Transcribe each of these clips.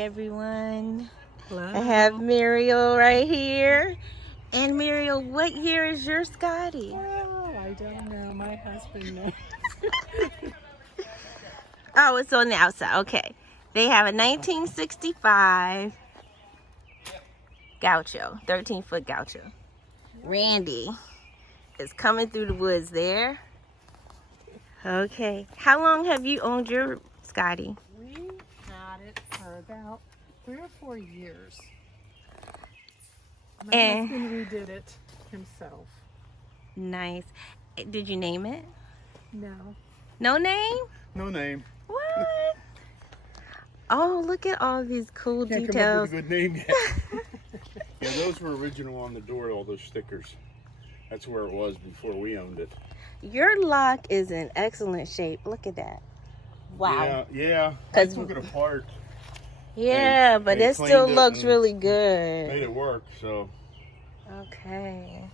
everyone. Hello. I have Muriel right here. And Muriel, what year is your Scotty? Oh, I don't know. My husband knows. Oh, it's on the outside. Okay. They have a 1965 Gaucho, 13-foot Gaucho. Randy is coming through the woods there. Okay. How long have you owned your Scotty? We had it for about 3 or 4 years. My husband redid it himself. Nice. Did you name it? No. No name? No name. What? Oh, look at all these cool Can't details. come up with a good name yet. Yeah, those were original on the door, all those stickers. That's where it was before we owned it. Your lock is in excellent shape. Look at that. Wow. Yeah. I took it apart. Yeah, but it still looks really good. Made it work, so. Okay.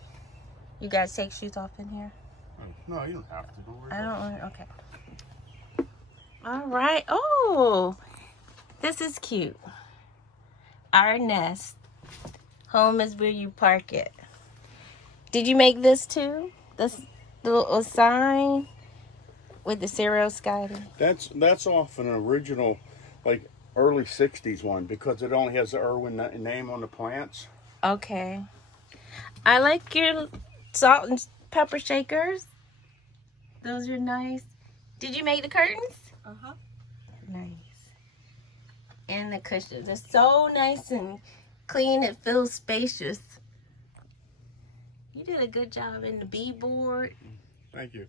You guys take shoes off in here? No, you don't have to. Don't worry I about don't. Okay. All right. Oh, this is cute. Our nest. Home is where you park it. Did you make this too? This little sign with the Serro Scotty. That's off an original, like early '60s one, because it only has the Irwin name on the plants. Okay. I like your salt and pepper shakers. Those are nice. Did you make the curtains? Uh-huh. Nice. And the cushions are so nice and clean. It feels spacious. You did a good job in the beadboard. Thank you.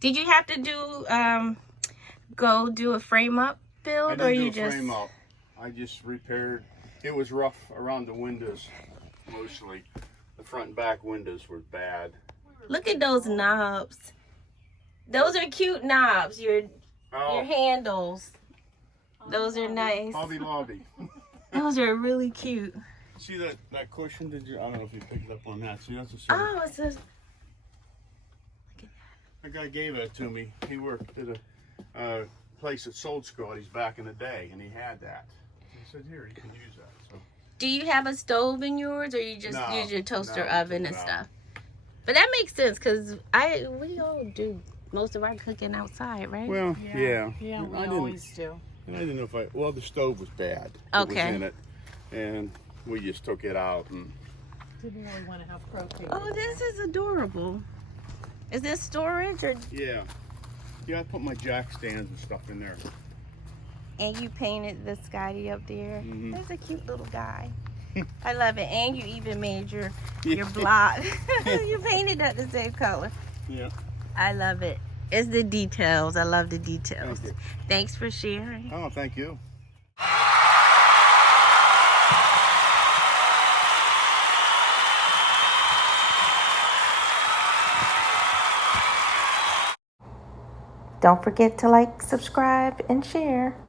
Did you have to do go do a frame up build, or you just frame up? I just repaired. It was rough around the windows, mostly. The front and back windows were bad. Look at those knobs. Those are cute knobs. Your handles. Those are nice. Hobby Lobby. Those are really cute. See that cushion? Did you? I don't know if you picked up on that. See, that's a Oh, it says. That guy gave that to me. He worked at a place that sold Scotty's back in the day, and he had that. He said, "Here, you can use that." So. Do you have a stove in yours, or you just use your toaster oven and stuff? But that makes sense, because we all do most of our cooking outside, right? Well, yeah. Yeah, we always do. I didn't know if well, the stove was bad. Okay. It was in it, and we just took it out and. Didn't really want to have propane. Oh, this is adorable. Is this storage, or? Yeah. Yeah, I put my jack stands and stuff in there. And you painted the Scotty up there. Mm-hmm. That's a cute little guy. I love it. And you even made your block. You painted that the same color. Yeah. I love it. It's the details. I love the details. Thank you. Thanks for sharing. Oh, thank you. Don't forget to like, subscribe, and share.